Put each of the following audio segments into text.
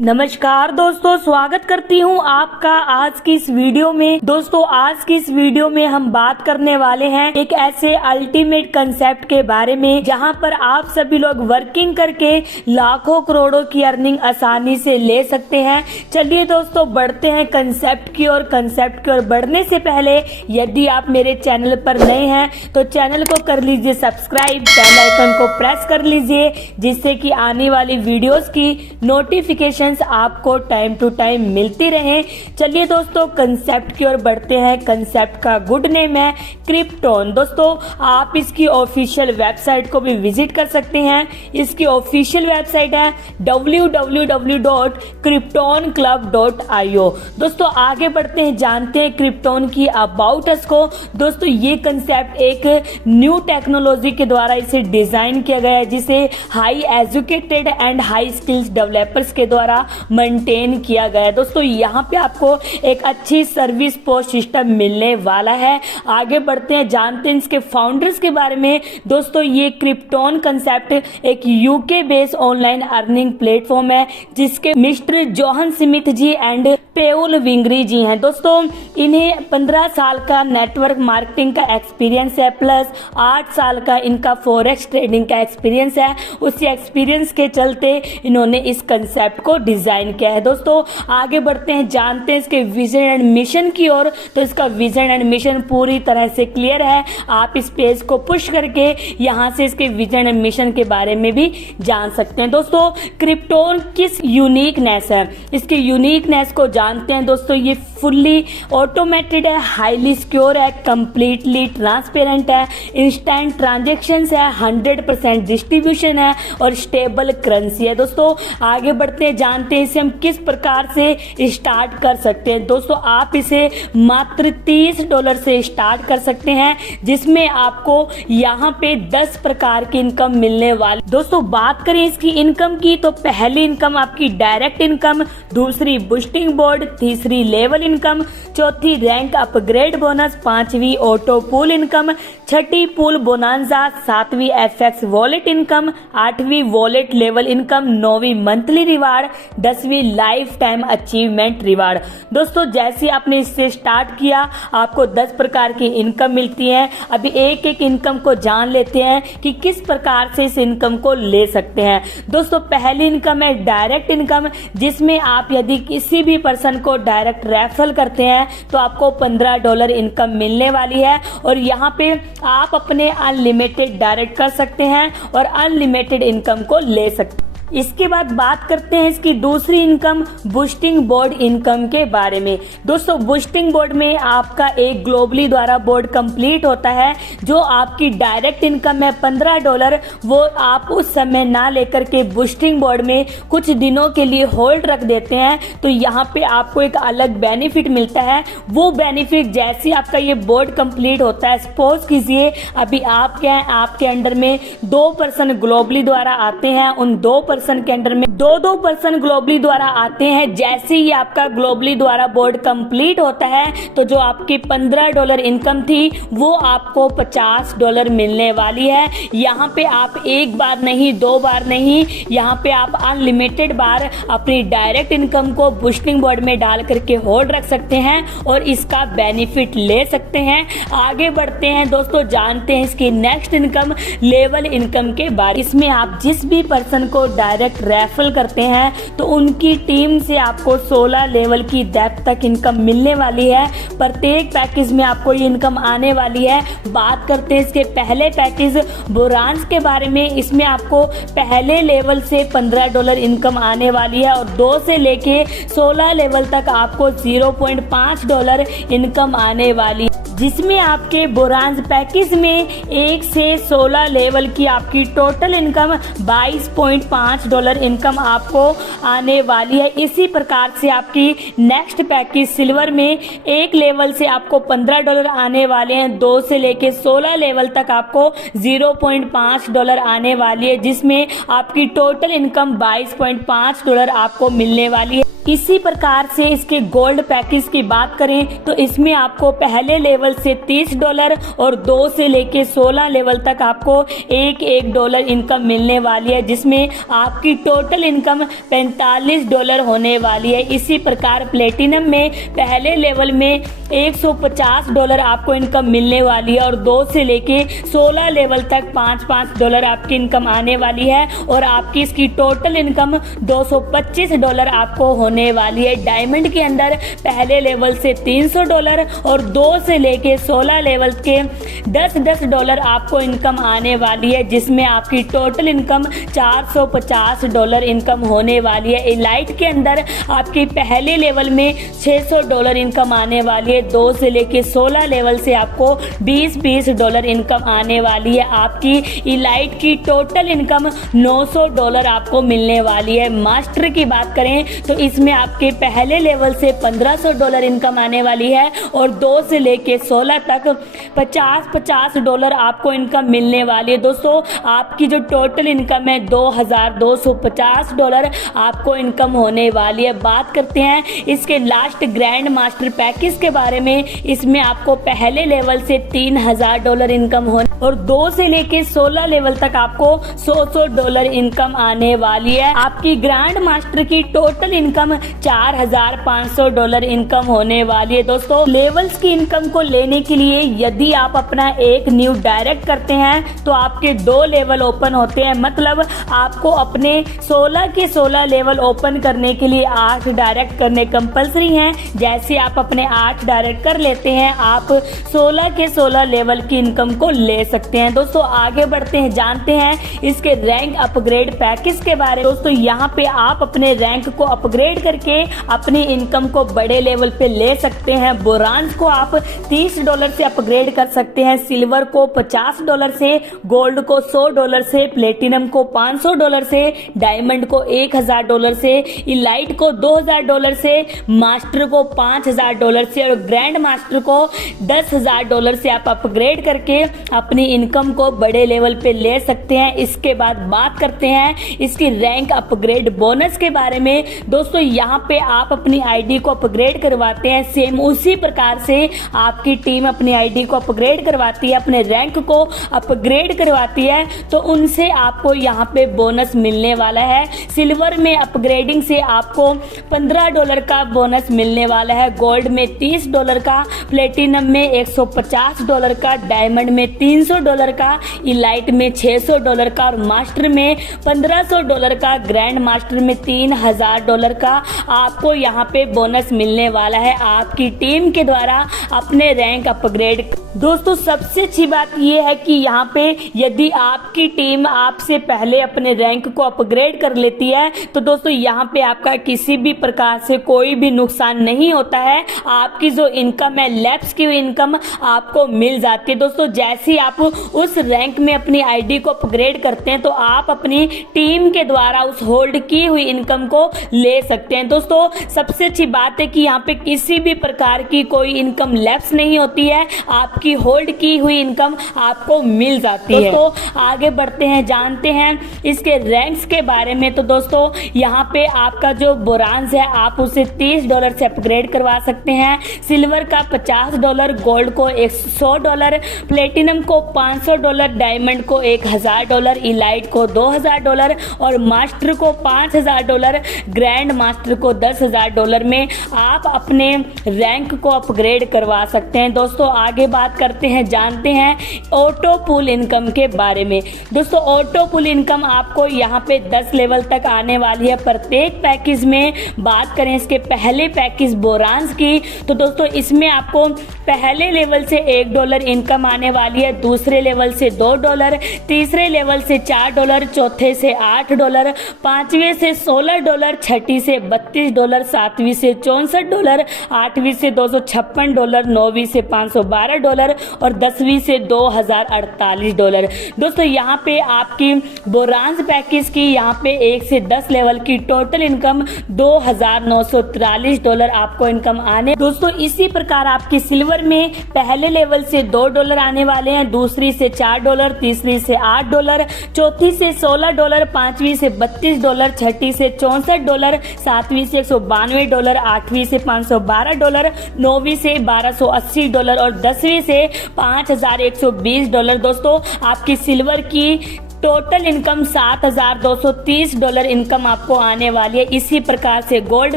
नमस्कार दोस्तों, स्वागत करती हूं आपका आज की इस वीडियो में। दोस्तों आज की इस वीडियो में हम बात करने वाले हैं एक ऐसे अल्टीमेट कंसेप्ट के बारे में जहां पर आप सभी लोग वर्किंग करके लाखों करोड़ों की अर्निंग आसानी से ले सकते हैं। चलिए दोस्तों बढ़ते हैं कंसेप्ट की ओर। कंसेप्ट की ओर बढ़ने से पहले यदि आप मेरे चैनल पर नए हैं तो चैनल को कर लीजिए सब्सक्राइब, बेल आइकन को प्रेस कर लीजिए जिससे कि आने वाली वीडियोस की नोटिफिकेशन आपको टाइम टू टाइम मिलती रहे। चलिए दोस्तों कंसेप्ट की ओर बढ़ते हैं। कंसेप्ट का गुड नेम है क्रिप्टोन। दोस्तों आप इसकी ऑफिशियल वेबसाइट को भी विजिट कर सकते हैं। इसकी ऑफिशियल वेबसाइट है www.kryptonclub.io। दोस्तों आगे बढ़ते हैं, जानते हैं क्रिप्टोन की अबाउट अस को। दोस्तों ये कंसेप्ट एक न्यू टेक्नोलॉजी के द्वारा इसे डिजाइन किया गया है जिसे high educated and high skills developers के द्वारा मेंटेन किया गया है। दोस्तों यहाँ पे आपको एक अच्छी सर्विस पोस्ट सिस्टम मिलने वाला है। आगे बढ़ते हैं, जानते हैं इसके फाउंडर्स के बारे में। दोस्तों ये क्रिप्टोन कंसेप्ट एक UK based online earning platform है जिसके Mister Johan Smith ji and Paul Wingree ji हैं। दोस्तों इन्हें 15 साल का नेटवर्क मार्केटिंग का एक्सपीरियंस है, प्लस 8 साल का इनका फॉरेक्स ट्रेडिंग का एक्सपीरियंस है। उसी एक्सपीरियंस के चलते इन्होंने इस कंसेप्ट को डिजाइन किया है। दोस्तों आगे बढ़ते हैं, जानते हैं इसके विजन एंड मिशन की ओर। तो इसका विजन एंड मिशन पूरी तरह से क्लियर है। आप इस पेज को पुश करके यहां से इसके विजन एंड मिशन के बारे में भी जान सकते हैं। दोस्तों क्रिप्टोन किस यूनिकनेस है, इसके यूनिकनेस को जानते हैं। दोस्तों ये फुल्ली ऑटोमेटेड है, हाईली सिक्योर है, कंप्लीटली ट्रांसपेरेंट है, इंस्टेंट ट्रांजेक्शंस है, 100% डिस्ट्रीब्यूशन है और स्टेबल करेंसी है। दोस्तों आगे बढ़ते हैं, जानते हैं इसे हम किस प्रकार से स्टार्ट कर सकते हैं। दोस्तों आप इसे मात्र $30 से स्टार्ट कर सकते हैं जिसमें आपको यहाँ पे 10 प्रकार की इनकम मिलने वाली। दोस्तों बात करें इसकी इनकम की तो पहली इनकम आपकी डायरेक्ट इनकम, दूसरी बूस्टिंग बोर्ड, तीसरी लेवल इनकम, चौथी रैंक अपग्रेड बोनस, पांचवी ऑटो पूल इनकम, छठी पूल बोनांजा, सातवीं FX वॉलेट इनकम, आठवीं वॉलेट लेवल इनकम, नौवीं मंथली रिवार्ड, 10वीं लाइफ टाइम अचीवमेंट रिवार्ड। दोस्तों जैसे आपने इससे स्टार्ट किया आपको 10 प्रकार की इनकम मिलती है। अभी एक एक इनकम को जान लेते हैं कि किस प्रकार से इस इनकम को ले सकते हैं। दोस्तों पहली इनकम है डायरेक्ट इनकम, जिसमें आप यदि किसी भी पर्सन को डायरेक्ट रेफरल करते हैं तो आपको $15 इनकम मिलने वाली है और यहाँ पे आप अपने अनलिमिटेड डायरेक्ट कर सकते हैं और अनलिमिटेड इनकम को ले सकते हैं। इसके बाद बात करते हैं इसकी दूसरी इनकम बूस्टिंग बोर्ड इनकम के बारे में। दोस्तों बूस्टिंग बोर्ड में आपका एक ग्लोबली द्वारा बोर्ड कंप्लीट होता है। जो आपकी डायरेक्ट इनकम है $15 वो आप उस समय ना लेकर के बूस्टिंग बोर्ड में कुछ दिनों के लिए होल्ड रख देते हैं तो यहाँ पे आपको एक अलग बेनिफिट मिलता है। वो बेनिफिट जैसे आपका ये बोर्ड कंप्लीट होता है, सपोज कीजिए अभी आप क्या है, आपके अंडर में 2 पर्सन ग्लोबली द्वारा आते हैं, उन 2 पर्सन के अंडर में 2 पर्सन ग्लोबली द्वारा आते हैं। जैसे ही आपका ग्लोबली द्वारा बोर्ड कंप्लीट होता है तो जो आपकी $15 इनकम थी वो आपको $50 मिलने वाली है। यहाँ पे आप एक बार नहीं, 2 बार नहीं, यहाँ पे आप अनलिमिटेड बार अपनी डायरेक्ट इनकम को बूस्टिंग बोर्ड में डाल करके होल्ड रख सकते हैं और इसका बेनिफिट ले सकते हैं। आगे बढ़ते हैं दोस्तों, जानते हैं इसकी नेक्स्ट इनकम लेवल इनकम के बारे। इसमें आप जिस भी पर्सन को डायरेक्ट रेफरल करते हैं तो उनकी टीम से आपको 16 लेवल की डेप्थ तक इनकम मिलने वाली है। प्रत्येक पैकेज में आपको ये इनकम आने वाली है। बात करते हैं इसके पहले पैकेज बोरांस के बारे में। इसमें आपको पहले लेवल से $15 इनकम आने वाली है और 2 से लेके 16 लेवल तक आपको $0.5 इनकम आने वाली है, जिसमें आपके बोरांस पैकेज में 1 से 16 लेवल की आपकी टोटल इनकम $22.5 इनकम आपको आने वाली है। इसी प्रकार से आपकी नेक्स्ट पैकेज सिल्वर में 1 लेवल से आपको $15 आने वाले हैं, 2 से लेके 16 लेवल तक आपको $0.5 आने वाली है, जिसमें आपकी टोटल इनकम $22.5 आपको मिलने वाली है। इसी प्रकार से इसके गोल्ड पैकेज की बात करें तो इसमें आपको पहले लेवल से $30 और 2 से लेके 16 लेवल तक आपको $1 इनकम मिलने वाली है, जिसमें आपकी टोटल इनकम $45 होने वाली है। इसी प्रकार प्लेटिनम में पहले लेवल में $150 आपको इनकम मिलने वाली है और 2 से लेके 16 लेवल तक $5 आपकी इनकम आने वाली है और आपकी इसकी टोटल इनकम $225 आपको होने वाली है। डायमंड के अंदर पहले लेवल से $300 और 2 से लेके 16 लेवल के $10 आपको इनकम आने वाली है, जिसमें आपकी टोटल इनकम $450 इनकम होने वाली है। एलाइट के अंदर आपकी पहले लेवल में $600 इनकम आने वाली है, 2 से लेके 16 लेवल से आपको $20 इनकम आने वाली है। आपकी एलाइट की टोटल इनकम $900 आपको मिलने वाली है। मास्टर की बात करें तो इसमें आपके पहले लेवल से $1500 इनकम आने वाली है और 2 से लेके 16 तक $50 आपको इनकम मिलने वाली है। दोस्तों आपकी जो टोटल इनकम है $2250 आपको इनकम होने वाली है। बात करते हैं इसके लास्ट ग्रैंड मास्टर पैकेज के बारे में। इसमें आपको पहले लेवल से $3000 इनकम होने और 2 से लेके 16 लेवल तक आपको $100 इनकम आने वाली है। आपकी ग्रैंड मास्टर की टोटल इनकम $4500 इनकम होने वाली है। दोस्तों लेवल्स की इनकम को लेने के लिए यदि आप अपना एक न्यू डायरेक्ट करते हैं तो आपके 2 लेवल ओपन होते हैं, मतलब आपको अपने 16 के 16 लेवल ओपन करने के लिए 8 डायरेक्ट करने कंपलसरी हैं। जैसे आप अपने 8 डायरेक्ट कर लेते हैं आप 16 के 16 लेवल की इनकम को ले सकते हैं। दोस्तों आगे बढ़ते हैं, जानते हैं इसके रैंक अपग्रेड पैकेज के बारे में। दोस्तों यहाँ पे आप अपने रैंक को अपग्रेड करके अपनी इनकम को बड़े लेवल पे ले सकते हैं। ब्रोंज को आप $30 से अपग्रेड कर सकते हैं, सिल्वर को $50 से, गोल्ड को $100 से, प्लेटिनम को $500 से, डायमंड को $1000 से, इलाइट को $2000 से, मास्टर को $5000 से और ग्रैंड मास्टर को $10,000 से आप अपग्रेड करके अपनी इनकम को बड़े लेवल पे ले सकते हैं। इसके बाद बात करते हैं इसकी रैंक अपग्रेड बोनस के बारे में। दोस्तों यहाँ पे आप अपनी आईडी को अपग्रेड करवाते हैं, सेम उसी प्रकार से आपकी टीम अपनी आईडी को अपग्रेड करवाती है, अपने रैंक को अपग्रेड करवाती है, तो उनसे आपको यहाँ पे बोनस मिलने वाला है। सिल्वर में अपग्रेडिंग से आपको $15 का बोनस मिलने वाला है, गोल्ड में $30 का, प्लेटिनम में $150 का, डायमंड में $300 का, इलाइट में $600 का और मास्टर में $1500 का, ग्रैंड मास्टर में $3000 का आपको यहाँ पे बोनस मिलने वाला है आपकी टीम के द्वारा अपने रैंक अपग्रेड। दोस्तों सबसे अच्छी बात यह है कि यहाँ पे यदि आपकी टीम आपसे पहले अपने रैंक को अपग्रेड कर लेती है तो दोस्तों यहाँ पे आपका किसी भी प्रकार से कोई भी नुकसान नहीं होता है। आपकी जो इनकम है, लैप्स की हुई इनकम आपको मिल जाती है। दोस्तों जैसे ही आप उस रैंक में अपनी आईडी को अपग्रेड करते हैं तो आप अपनी टीम के द्वारा उस होल्ड की हुई इनकम को ले सकते हैं। दोस्तों सबसे अच्छी बात है कि यहाँ पे किसी भी प्रकार की कोई इनकम लैप्स नहीं होती है, आपकी होल्ड की हुई इनकम आपको मिल जाती है। दोस्तों आगे बढ़ते हैं, जानते हैं इसके रैंक्स के बारे में। तो दोस्तों यहाँ पे आपका जो ब्रोंज है आप उसे $30 से अपग्रेड करवा सकते हैं, सिल्वर का $50, गोल्ड को $100, प्लेटिनम को $500, डायमंड को $1000, इलाइट को $2000 और मास्टर को $5000, ग्रैंड मास्टर को $10,000 में आप अपने रैंक को अपग्रेड करवा सकते हैं। दोस्तों आगे बात करते हैं, जानते हैं ऑटो पुल इनकम के बारे में। दोस्तों ऑटो पुल इनकम आपको यहाँ पे 10 लेवल तक आने वाली है प्रत्येक पैकेज में। बात करें इसके पहले पैकेज ब्रोंज की तो दोस्तों इसमें आपको पहले लेवल से $1 इनकम आने वाली है, दूसरे लेवल से $2, तीसरे लेवल से $4, चौथे से $8, पांचवें से $16, छठी से $32, सातवीं से $64, आठवीं से $256, नौवीं से $512, डॉलर और 10वीं से $2048। दोस्तों यहाँ पे आपकी ब्रोंज पैकेज की यहाँ पे 1 से 10 लेवल की टोटल इनकम $2943 आपको इनकम आने। दोस्तों इसी प्रकार आपकी सिल्वर में पहले लेवल से $2 आने वाले हैं, दूसरी से $4, तीसरी से $8, चौथी से $16, पांचवी से $32, छठी से $64, सातवीं से $192, आठवीं से $512, नौवीं से $1280 और 10वीं से $5120। दोस्तों आपकी सिल्वर की टोटल इनकम $7230 इनकम आपको आने वाली है। इसी प्रकार से गोल्ड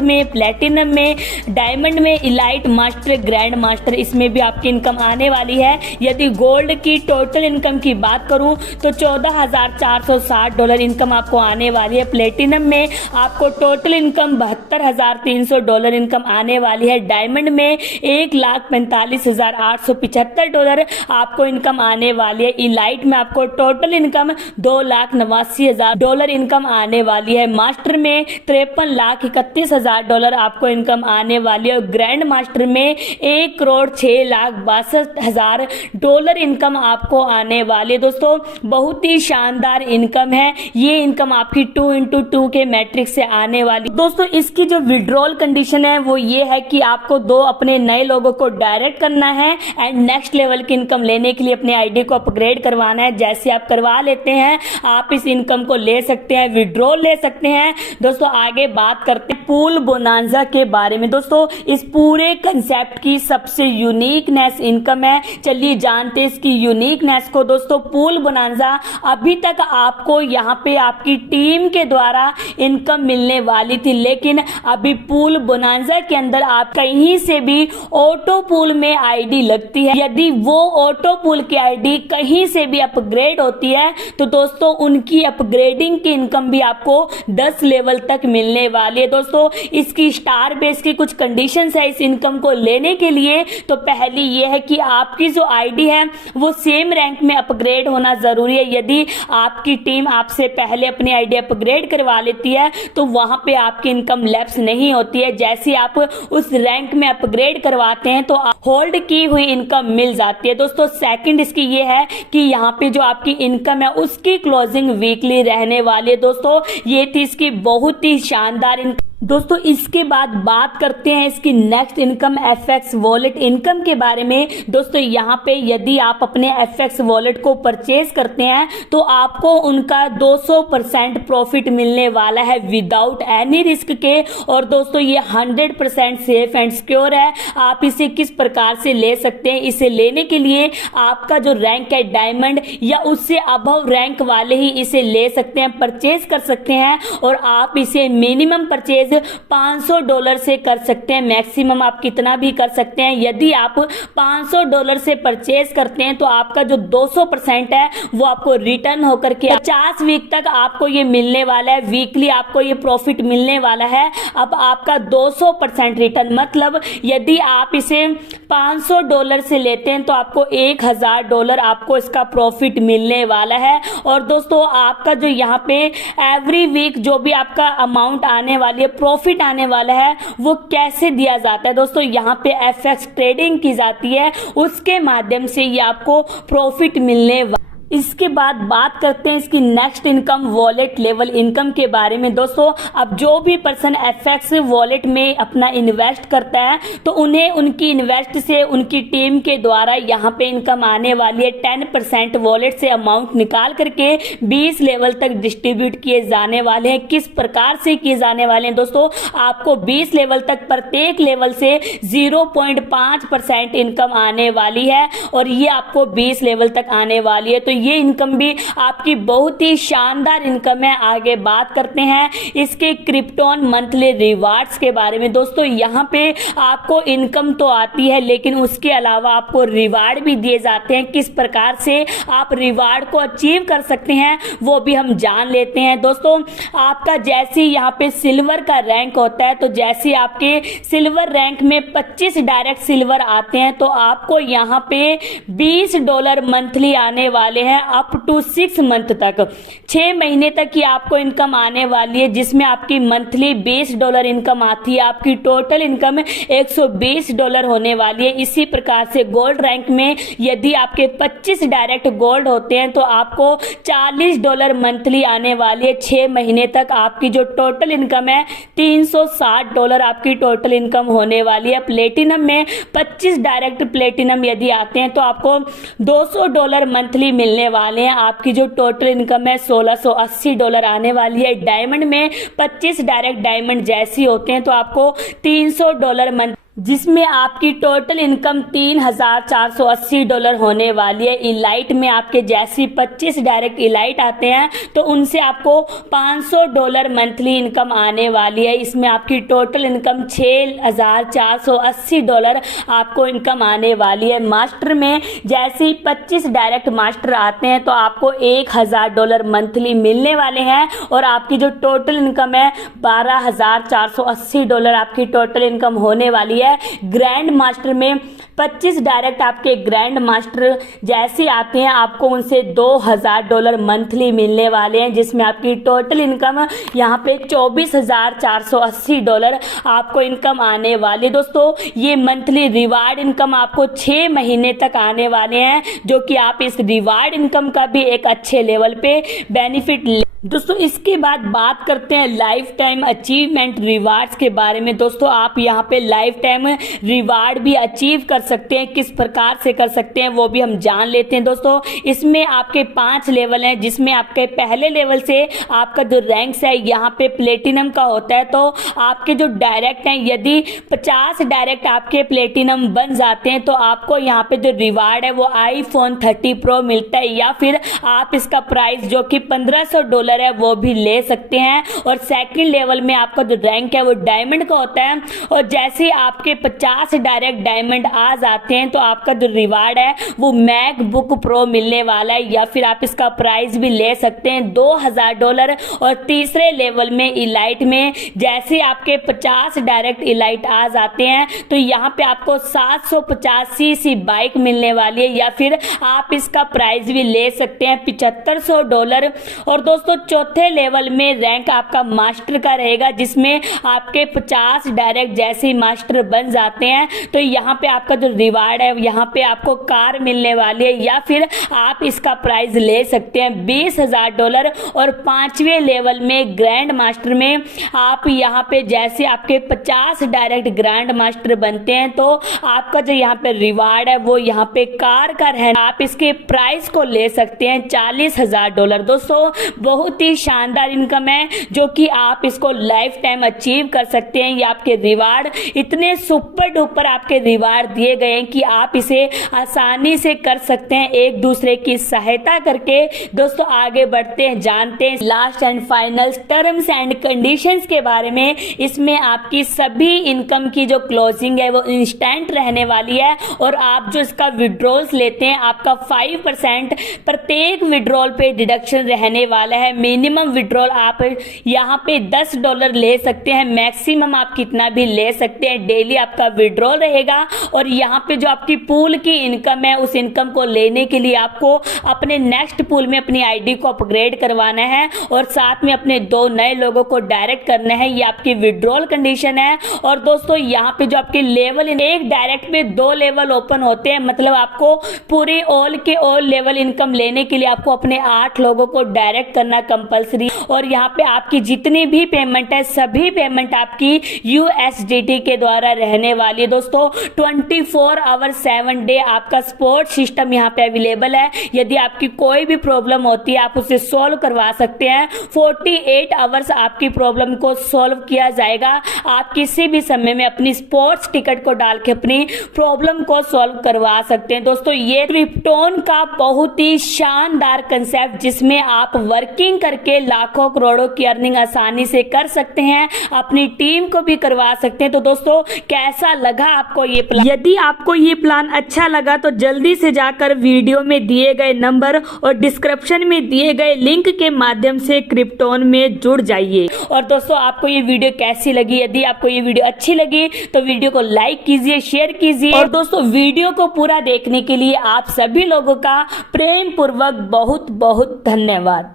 में, प्लेटिनम में, डायमंड में, इलाइट मास्टर, ग्रैंड मास्टर, इसमें भी आपकी इनकम आने वाली है। यदि गोल्ड की टोटल इनकम की बात करूं तो $14,460 इनकम आपको आने वाली है। प्लेटिनम में आपको टोटल इनकम $72,300 इनकम आने वाली है। डायमंड में $1,45,875 आपको इनकम आने वाली है। इलाइट में आपको टोटल इनकम $2,89,000 इनकम आने वाली है। मास्टर में $53,31,000 आपको इनकम आने वाली है। ग्रैंड मास्टर में $1,06,62,000 इनकम आपको आने वाली है। दोस्तों बहुत ही शानदार इनकम है, ये इनकम आपकी 2x2 के मैट्रिक्स से आने वाली। दोस्तों इसकी जो विड्रॉल कंडीशन है वो ये है कि आपको 2 अपने नए लोगों को डायरेक्ट करना है एंड नेक्स्ट लेवल की इनकम लेने के लिए अपने आईडी को अपग्रेड करवाना है। जैसे आप करवा लेते हैं आप इस इनकम को ले सकते हैं, विड्रॉल ले सकते हैं। दोस्तों आगे बात करते हैं पूल बोनांजा के बारे में। दोस्तों इस पूरे कंसेप्ट की सबसे यूनिकनेस इनकम है, चलिए जानते हैं इसकी यूनिकनेस को। दोस्तों पूल बोनांजा अभी तक आपको यहाँ पे आपकी टीम के द्वारा इनकम मिलने वाली थी, लेकिन अभी पूल बोनांजा के अंदर आप कहीं से भी ऑटो पूल में आईडी लगती है, यदि वो ऑटो पूल की आईडी कहीं से भी अपग्रेड होती है तो दोस्तों उनकी अपग्रेडिंग की इनकम भी आपको 10 लेवल तक मिलने वाली है। दोस्तों इसकी स्टार बेस की कुछ कंडीशंस है इस इनकम को लेने के लिए। तो पहली ये है कि आपकी जो आईडी है वो सेम रैंक में अपग्रेड होना जरूरी है। यदि आपकी टीम आपसे पहले अपनी आईडी अपग्रेड करवा लेती है तो वहां पे आपकी इनकम लैप्स नहीं होती है। जैसे आप उस रैंक में अपग्रेड करवाते हैं तो होल्ड की हुई इनकम मिल जाती है। दोस्तों सेकंड इसकी ये है कि यहाँ पे जो आपकी इनकम है उसकी क्लोजिंग वीकली रहने वाली है। दोस्तों ये थी इसकी बहुत ही शानदार इनकम। दोस्तों इसके बाद बात करते हैं इसकी next income FX wallet income के बारे में। दोस्तों यहाँ पे यदि आप अपने FX वॉलेट को परचेज करते हैं तो आपको उनका 200% प्रॉफिट मिलने वाला है विदाउट एनी रिस्क के। और दोस्तों ये 100% सेफ एंड सिक्योर है। आप इसे किस प्रकार से ले सकते हैं, इसे लेने के लिए आपका जो रैंक है डायमंड या उससे अबव रैंक वाले ही इसे ले सकते हैं, परचेज कर सकते हैं। और आप इसे मिनिमम परचेज $500 से कर सकते हैं, मैक्सिमम आप कितना भी कर सकते हैं। यदि आप $500 से परचेज करते हैं तो आपका जो 200% है वो आपको रिटर्न होकर के 50 वीक तक आपको ये मिलने वाला है, वीकली आपको ये प्रॉफिट मिलने वाला है। अब आपका 200% रिटर्न मतलब यदि आप इसे $500 से लेते हैं तो आपको $1000 आपको इसका प्रॉफिट मिलने वाला है। और दोस्तों आपका जो यहाँ पे एवरी वीक जो भी आपका अमाउंट आने वाली है, प्रॉफिट आने वाला है, वो कैसे दिया जाता है। दोस्तों यहाँ पे FX ट्रेडिंग की जाती है, उसके माध्यम से ये आपको प्रॉफिट मिलने वाला। इसके बाद बात करते हैं इसकी next income wallet level income के बारे में। दोस्तों अब जो भी पर्सन FX वॉलेट में अपना इन्वेस्ट करता है तो उन्हें उनकी इन्वेस्ट से उनकी टीम के द्वारा यहाँ पे इनकम आने वाली है। 10% वॉलेट से अमाउंट निकाल करके 20 लेवल तक डिस्ट्रीब्यूट किए जाने वाले हैं। किस प्रकार से किए जाने वाले हैं दोस्तों, आपको 20 लेवल तक प्रत्येक लेवल से 0.5% इनकम आने वाली है और ये आपको 20 लेवल तक आने वाली है। तो ये इनकम भी आपकी बहुत ही शानदार इनकम है। आगे बात करते हैं इसके क्रिप्टोन मंथली रिवार्ड्स के बारे में। दोस्तों यहाँ पे आपको इनकम तो आती है लेकिन उसके अलावा आपको रिवार्ड भी दिए जाते हैं। किस प्रकार से आप रिवार्ड को अचीव कर सकते हैं वो भी हम जान लेते हैं। दोस्तों आपका जैसे यहाँ पे सिल्वर का रैंक होता है तो जैसे आपके सिल्वर रैंक में 25 डायरेक्ट सिल्वर आते हैं तो आपको यहाँ पे $20 मंथली आने वाले हैं। हैं अप टू 6 मंथ तक। 6 महीने तक की आपको इनकम आने वाली है, जिसमें आपकी मंथली $20 इनकम आती है। आपकी टोटल इनकम $120 होने वाली है। इसी प्रकार से गोल्ड रैंक में यदि आपके 25 डायरेक्ट गोल्ड होते हैं तो आपको $40 मंथली आने वाली है। 6 महीने तक आपकी जो टोटल इनकम है $360 आपकी टोटल इनकम होने वाली है। प्लेटिनम में 25 डायरेक्ट प्लेटिनम यदि आते हैं तो आपको $200 मंथली मिलने वाले हैं। आपकी जो टोटल इनकम है $1680 आने वाली है। डायमंड में 25 डायरेक्ट डायमंड जैसी होते हैं तो आपको $300 मंथ, जिसमें आपकी टोटल इनकम $3480 होने वाली है। इलाइट में आपके जैसी 25 डायरेक्ट इलाइट आते हैं तो उनसे आपको $500 मंथली इनकम आने वाली है। इसमें आपकी टोटल इनकम $6480 आपको इनकम आने वाली है। मास्टर में जैसे ही 25 डायरेक्ट मास्टर आते हैं तो आपको $1000 मंथली मिलने वाले हैं और आपकी जो टोटल इनकम है $12480 आपकी टोटल इनकम होने वाली है। ग्रैंड मास्टर में 25 डायरेक्ट आपके ग्रैंड मास्टर जैसे आते हैं आपको उनसे $2000 मंथली मिलने वाले हैं, जिसमें आपकी टोटल इनकम यहाँ पे $24,480 आपको इनकम आने वाली है। दोस्तों ये मंथली रिवार्ड इनकम आपको 6 महीने तक आने वाले हैं, जो कि आप इस रिवार्ड इनकम का भी एक अच्छे लेवल पे बेनिफिट ले। दोस्तों इसके बाद बात करते हैं लाइफ टाइम अचीवमेंट रिवार्ड्स के बारे में। दोस्तों आप यहाँ पे लाइफ टाइम रिवार्ड भी अचीव कर सकते हैं, किस प्रकार से कर सकते हैं वो भी हम जान लेते हैं। दोस्तों इसमें आपके 5 लेवल हैं, जिसमें आपके पहले लेवल से आपका जो रैंक्स है यहाँ पे प्लेटिनम का होता है। तो आपके जो डायरेक्ट हैं यदि 50 डायरेक्ट आपके प्लेटिनम बन जाते हैं तो आपको यहाँ पे जो रिवार्ड है वो iPhone 30 Pro मिलता है, या फिर आप इसका प्राइस जो कि $1500 है वो भी ले सकते हैं। और सेकंड लेवल में आपका जो रैंक है वो डायमंड का होता है, और जैसे आपके 50 डायरेक्ट डायमंड आ जाते हैं तो आपका जो रिवार्ड है वो मैकबुक प्रो मिलने वाला है, या फिर आप इसका प्राइस भी ले सकते हैं $2000। और तीसरे लेवल में इलाइट में जैसे आपके 50 डायरेक्ट इलाइट आ जाते हैं तो यहाँ पे आपको 750cc बाइक मिलने वाली है, या फिर आप इसका प्राइस भी ले सकते हैं $7500। और दोस्तों चौथे लेवल में रैंक आपका मास्टर का रहेगा, जिसमें आपके 50 डायरेक्ट जैसे ही मास्टर बन जाते हैं तो यहाँ पे आपका जो रिवार्ड है यहाँ पे आपको कार मिलने वाली है, या फिर आप इसका प्राइस ले सकते हैं $20000। और 5वें लेवल में ग्रैंड मास्टर में आप यहाँ पे जैसे आपके 50 डायरेक्ट ग्रैंड मास्टर बनते हैं तो आपका जो यहाँ पे रिवार्ड है वो यहाँ पे कार का है, आप इसके प्राइस को ले सकते हैं $40000। दोस्तों बहुत ही शानदार इनकम है जो कि आप इसको लाइफ टाइम अचीव कर सकते हैं। ये आपके रिवार्ड इतने सुपर डुपर आपके रिवार्ड दिए गए हैं कि आप इसे आसानी से कर सकते हैं एक दूसरे की सहायता करके। दोस्तों आगे बढ़ते हैं, जानते हैं last and final terms and conditions के बारे में। इसमें आपकी सभी इनकम की जो क्लोजिंग है वो इंस्टेंट रहने वाली है, और आप जो इसका विड्रॉल्स लेते हैं आपका 5% प्रत्येक विड्रॉल पे डिडक्शन रहने वाला है। मिनिमम विड्रॉल आप यहाँ पे $10 ले सकते हैं, मैक्सिमम आप कितना भी ले सकते हैं। डेली आपका विड्रॉल रहेगा, और यहाँ पे जो आपकी पूल की इनकम है उस इनकम को लेने के लिए आपको अपने नेक्स्ट पूल में अपनी आईडी को अपग्रेड करवाना है, और साथ में अपने 2 नए लोगों को डायरेक्ट करना है। ये आपकी विड्रॉल कंडीशन है। और दोस्तों यहाँ पे जो आपके लेवल, एक डायरेक्ट में 2 लेवल ओपन होते हैं, मतलब आपको पूरी ऑल के ऑल लेवल इनकम लेने के लिए आपको अपने 8 लोगों को डायरेक्ट करना कंपलसरी। और यहाँ पे आपकी जितनी भी पेमेंट है सभी पेमेंट आपकी USDT के द्वारा रहने वाली है। दोस्तों 24 आवर 7 डे आपका सपोर्ट सिस्टम यहाँ पे अवेलेबल है। यदि आपकी कोई भी प्रॉब्लम होती है आप उसे सॉल्व करवा सकते हैं। 48 आवर्स आपकी प्रॉब्लम को सॉल्व किया जाएगा। आप किसी भी समय में अपनी स्पोर्ट्स टिकट को डाल के अपनी प्रॉब्लम को सॉल्व करवा सकते हैं। दोस्तों ये क्रिप्टोन का बहुत ही शानदार कंसेप्ट, जिसमें आप वर्किंग ट्रेडिंग करके लाखों करोड़ों की अर्निंग आसानी से कर सकते हैं, अपनी टीम को भी करवा सकते हैं। तो दोस्तों कैसा लगा आपको ये प्लान? यदि आपको ये प्लान अच्छा लगा तो जल्दी से जाकर वीडियो में दिए गए नंबर और डिस्क्रिप्शन में दिए गए लिंक के माध्यम से क्रिप्टोन में जुड़ जाइए। और दोस्तों आपको ये वीडियो कैसी लगी? यदि आपको ये वीडियो अच्छी लगी तो वीडियो को लाइक कीजिए, शेयर कीजिए। और दोस्तों वीडियो को पूरा देखने के लिए आप सभी लोगों का प्रेम पूर्वक बहुत बहुत धन्यवाद।